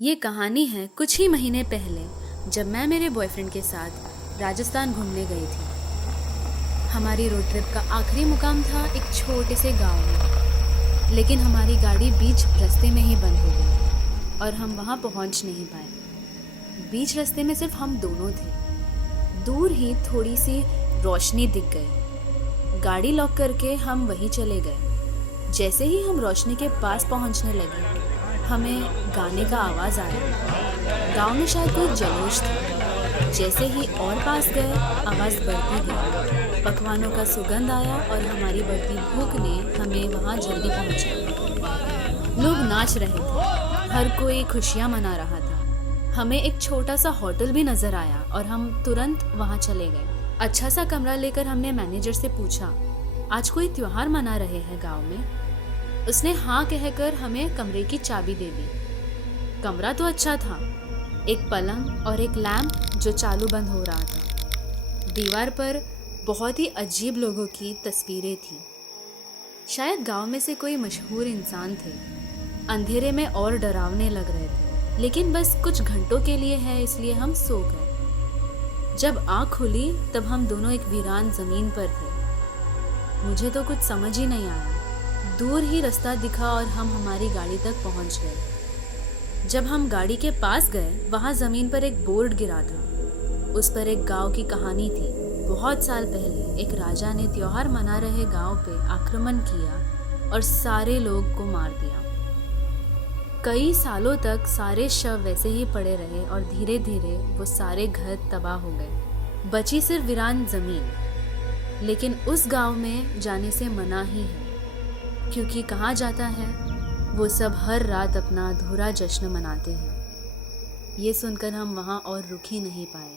ये कहानी है कुछ ही महीने पहले जब मैं मेरे बॉयफ्रेंड के साथ राजस्थान घूमने गई थी। हमारी रोड ट्रिप का आखिरी मुकाम था एक छोटे से गांव में, लेकिन हमारी गाड़ी बीच रास्ते में ही बंद हो गई और हम वहां पहुंच नहीं पाए। बीच रास्ते में सिर्फ हम दोनों थे। दूर ही थोड़ी सी रोशनी दिख गई। गाड़ी लॉक करके हम वहीं चले गए। जैसे ही हम रोशनी के पास पहुंचने लगे, हमें गाने का आवाज़ आया। गांव में शायद कोई जल्लोष था। जैसे ही और पास गए, आवाज़ बढ़ती गई। पकवानों का सुगंध आया और हमारी बढ़ती भूख ने हमें वहां जल्दी पहुंचाया। लोग नाच रहे थे, हर कोई खुशियां मना रहा था। हमें एक छोटा सा होटल भी नजर आया और हम तुरंत वहां चले गए। अच्छा सा कमरा लेकर हमने मैनेजर से पूछा, आज कोई त्योहार मना रहे हैं गांव में? उसने हाँ कहकर हमें कमरे की चाबी दे दी। कमरा तो अच्छा था, एक पलंग और एक लैंप जो चालू बंद हो रहा था। दीवार पर बहुत ही अजीब लोगों की तस्वीरें थी। शायद गांव में से कोई मशहूर इंसान थे। अंधेरे में और डरावने लग रहे थे, लेकिन बस कुछ घंटों के लिए है, इसलिए हम सो गए। जब आँख खुली तब हम दोनों एक वीरान जमीन पर थे। मुझे तो कुछ समझ ही नहीं आया। दूर ही रास्ता दिखा और हम हमारी गाड़ी तक पहुंच गए। जब हम गाड़ी के पास गए, वहां जमीन पर एक बोर्ड गिरा था। उस पर एक गांव की कहानी थी। बहुत साल पहले एक राजा ने त्योहार मना रहे गांव पे आक्रमण किया और सारे लोग को मार दिया। कई सालों तक सारे शव वैसे ही पड़े रहे और धीरे धीरे वो सारे घर तबाह हो गए। बची सिर्फ वीरान जमीन। लेकिन उस गांव में जाने से मना ही है, क्योंकि कहा जाता है वो सब हर रात अपना अधूरा जश्न मनाते हैं। ये सुनकर हम वहाँ और रुक ही नहीं पाए।